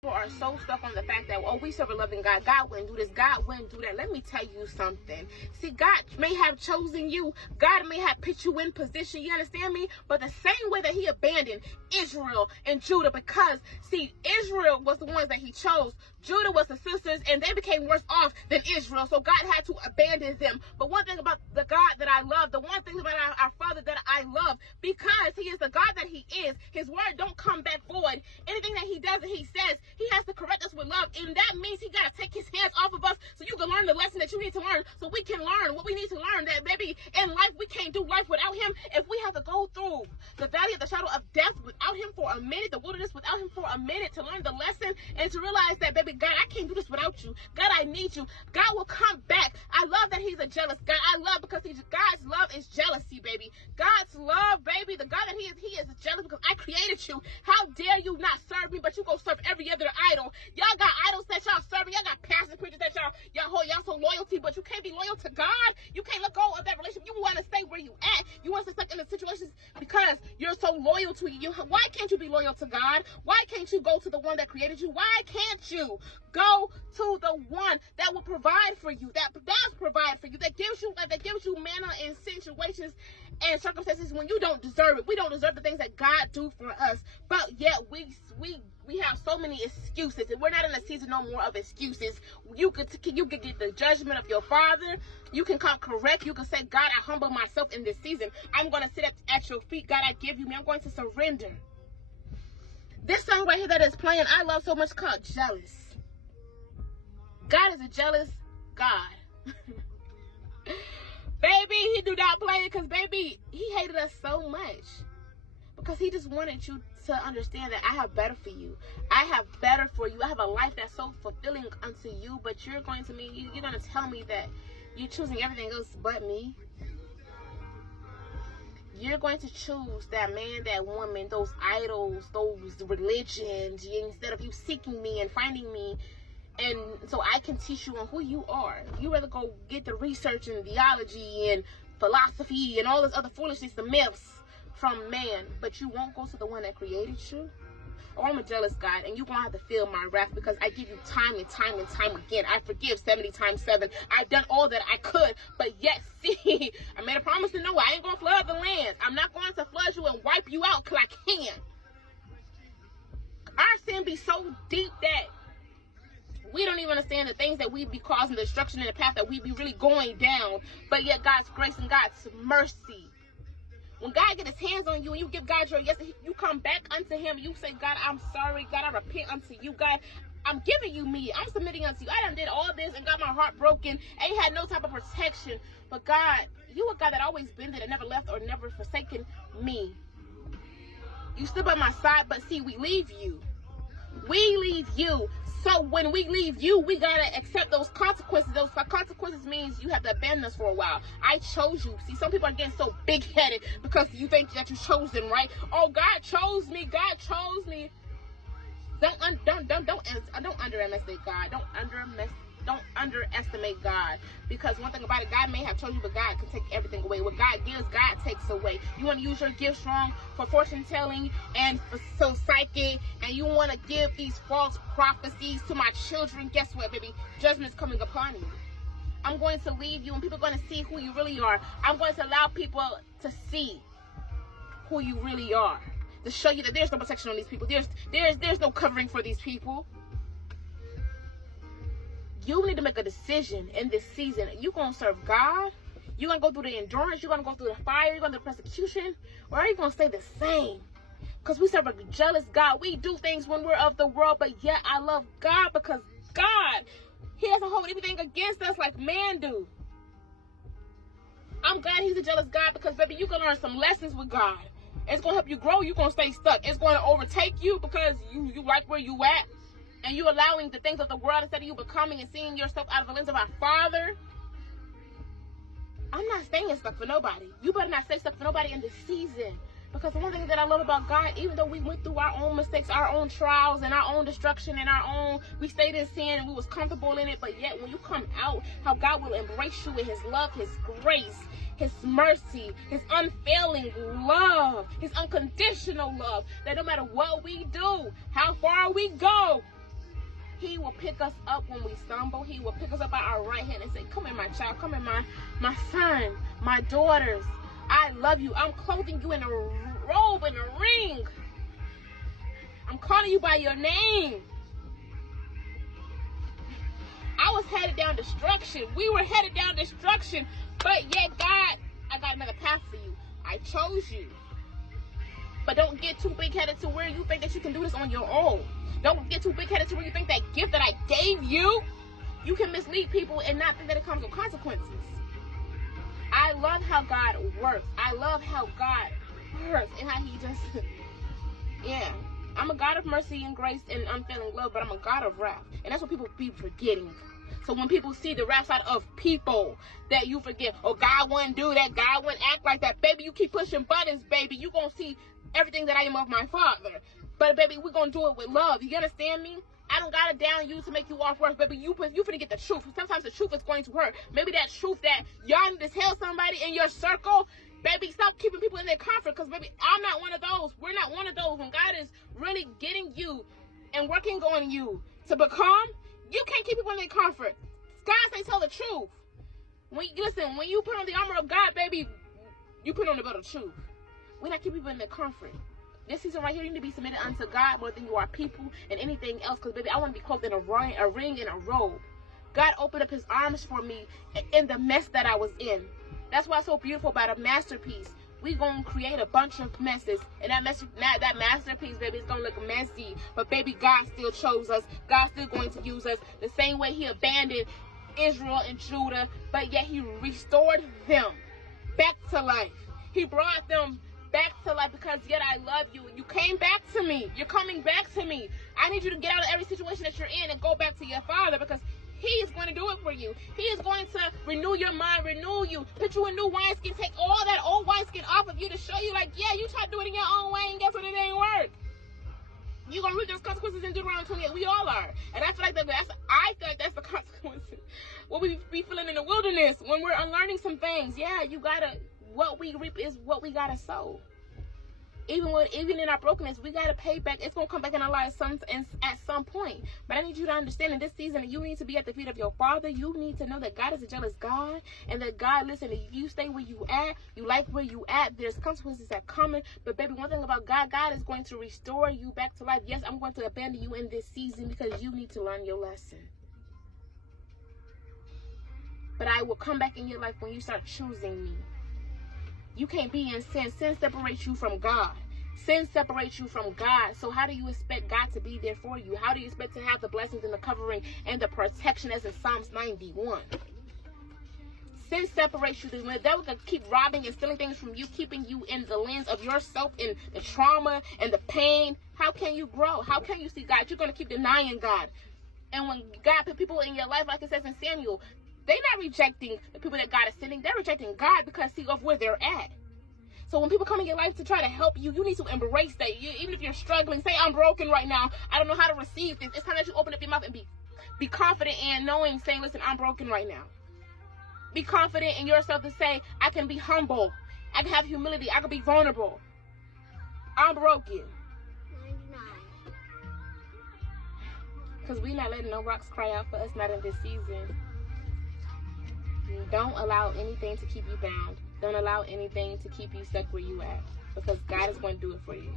People are so stuck on the fact that, oh, we serve a loving God. God wouldn't do this. God wouldn't do that. Let me tell you something. See, God may have chosen you. God may have put you in position. You understand me? But the same way that he abandoned Israel and Judah, because, see, Israel was the ones that he chose. Judah was the sisters, and they became worse off than Israel. So God had to abandon them. But one thing about the God that I love, the one thing about our Father that I love, because he is the God that he is, his word don't come back void. Anything that he does and he says, he has to correct us with love. And that means he got to take his hands off of us so you can learn the lesson that you need to learn, so we can learn what we need to learn. That, baby, in life, we can't do life without him. If we have to go through the valley of the shadow of death without him for a minute, the wilderness without him for a minute, to learn the lesson and to realize that, baby, God, I can't do this without you. God, I need you. God will come back. I love that he's a jealous God. I love because God's love is jealousy, baby. God's love, baby, the God that he is jealous because I created you. How dare you not serve me, but you go serve every other idol. Y'all got idols that y'all serving. Y'all got pastors, preachers that y'all so loyalty, but you can't be loyal to God. You can't let go of that relationship. You want to stay where you at. You want to stay stuck in the situations because you're so loyal to you. Why can't you be loyal to God? Why can't you go to the one that created you? Why can't you go to the one that will provide for you, that does provide for you, that gives you manna in situations and circumstances when you don't deserve it? We don't deserve the things that God do for us, but yet we have so many excuses, and we're not in a season no more of excuses. You could get the judgment of your Father. You can come correct. You can say, God, I humble myself in this season. I'm going to sit at your feet. God, I give you me. I'm going to surrender. This song right here that is playing, I love so much, called Jealous. God is a jealous God. Baby, he do not play it because, baby, he hated us so much. Because he just wanted you to understand that I have better for you. I have better for you. I have a life that's so fulfilling unto you. But you're going to tell me that you're choosing everything else but me. You're going to choose that man, that woman, those idols, those religions, instead of you seeking me and finding me, and so I can teach you on who you are. You rather go get the research and theology and philosophy and all this other foolishness, the myths from man, but you won't go to the one that created you. Oh, I'm a jealous God, and you're going to have to feel my wrath because I give you time and time and time again. I forgive 70 times 7. I've done all that I could, but yet, see, I made a promise to Noah. I ain't going to flood the land. I'm not going to flood you and wipe you out because I can. Our sin be so deep that we don't even understand the things that we be causing destruction in the path that we be really going down, but yet God's grace and God's mercy. When God get his hands on you and you give God your yes, you come back unto him. You say, God, I'm sorry. God, I repent unto you. God, I'm giving you me. I'm submitting unto you. I done did all this and got my heart broken. Ain't had no type of protection. But God, you a God that always been there, that never left or never forsaken me. You stood by my side, but see, we leave you. We leave you. So when we leave you, we gotta accept those consequences. Those consequences means you have to abandon us for a while. I chose you. See, some people are getting so big-headed because you think that you're chosen, right? Oh, God chose me. God chose me. Don't underestimate God. Don't underestimate God, because one thing about it, God may have chosen you, but God can take everything away. What God gives, God takes away. You want to use your gifts wrong for fortune telling and for psychic, and you want to give these false prophecies to my children. Guess what, baby? Judgment's coming upon you. I'm going to leave you, and people are going to see who you really are. I'm going to allow people to see who you really are, to show you that there's no protection on these people. There's no covering for these people. You need to make a decision in this season. You gonna serve God? You gonna go through the endurance? You gonna go through the fire? You gonna do the persecution? Or are you gonna stay the same? Because we serve a jealous God. We do things when we're of the world, but yet I love God because God, he doesn't hold anything against us like man do. I'm glad he's a jealous God because, baby, you can learn some lessons with God. It's gonna help you grow. You're gonna stay stuck. It's gonna overtake you because you like where you at. And you allowing the things of the world instead of you becoming and seeing yourself out of the lens of our Father. I'm not staying stuck for nobody. You better not stay stuck for nobody in this season. Because the one thing that I love about God, even though we went through our own mistakes, our own trials, and our own destruction, and we stayed in sin and we was comfortable in it, but yet when you come out, how God will embrace you with his love, his grace, his mercy, his unfailing love, his unconditional love, that no matter what we do, how far we go, He will pick us up when we stumble. He will pick us up by our right hand and say, come here, my child. Come here, my son, my daughters. I love you. I'm clothing you in a robe and a ring. I'm calling you by your name. I was headed down destruction. We were headed down destruction. But yet, God, I got another path for you. I chose you. But don't get too big-headed to where you think that you can do this on your own. Don't get too big-headed to where you think that gift that I gave you, you can mislead people and not think that it comes with consequences. I love how God works. I love how God works and how he just, yeah. I'm a God of mercy and grace and unfailing love, but I'm a God of wrath. And that's what people be forgetting. So when people see the wrath side of people, that you forget, oh, God wouldn't do that, God wouldn't act like that. Baby, you keep pushing buttons, baby. You going to see everything that I am of my Father. But, baby, we're going to do it with love. You understand me? I don't got to down you to make you off worse, baby. You finna get the truth. Sometimes the truth is going to hurt. Maybe that truth that y'all need to tell somebody in your circle, baby, stop keeping people in their comfort, because, baby, I'm not one of those. We're not one of those. When God is really getting you and working on you to become, you can't keep people in their comfort. God say tell the truth. When you put on the armor of God, baby, you put on the belt of truth. We're not keeping people in their comfort. This season right here, you need to be submitted unto God more than you are people and anything else. Because, baby, I want to be clothed in a ring and a robe. God opened up his arms for me in the mess that I was in. That's why it's so beautiful about a masterpiece. We gonna create a bunch of messes, and that masterpiece, baby, is gonna look messy. But, baby, God still chose us. God's still going to use us the same way he abandoned Israel and Judah, but yet he restored them back to life. He brought them back to life because yet I love you. You came back to me. You're coming back to me. I need you to get out of every situation that you're in and go back to your Father, because he is going to do it for you. He is going to renew your mind, renew you, put you in new wineskin, take all that old wineskin off of you to show you, like, yeah, you try to do it in your own way, and guess what? It ain't work. You're going to reap those consequences in Deuteronomy 28. We all are. And I feel like that's the consequences. What we be feeling in the wilderness when we're unlearning some things. Yeah, what we reap is what we got to sow. Even in our brokenness, we got to pay back. It's going to come back in our lives at some point. But I need you to understand in this season that you need to be at the feet of your Father. You need to know that God is a jealous God. And that God, listen, if you stay where you at, you like where you at, there's consequences that coming. But, baby, one thing about God, God is going to restore you back to life. Yes, I'm going to abandon you in this season because you need to learn your lesson. But I will come back in your life when you start choosing me. You can't be in sin. Sin separates you from God. Sin separates you from God. So how do you expect God to be there for you? How do you expect to have the blessings and the covering and the protection as in Psalms 91? Sin separates you. The devil can keep robbing and stealing things from you, keeping you in the lens of yourself and the trauma and the pain. How can you grow? How can you see God? You're going to keep denying God. And when God put people in your life, like it says in Samuel, they're not rejecting the people that God is sending. They're rejecting God because, see, of where they're at. So when people come in your life to try to help you, you need to embrace that. Even if you're struggling, say, I'm broken right now. I don't know how to receive this. It's time that you open up your mouth and be confident in knowing, saying, listen, I'm broken right now. Be confident in yourself to say, I can be humble. I can have humility. I can be vulnerable. I'm broken. 99. Because we're not letting no rocks cry out for us, not in this season. Don't allow anything to keep you bound. Don't allow anything to keep you stuck where you at. Because God is going to do it for you.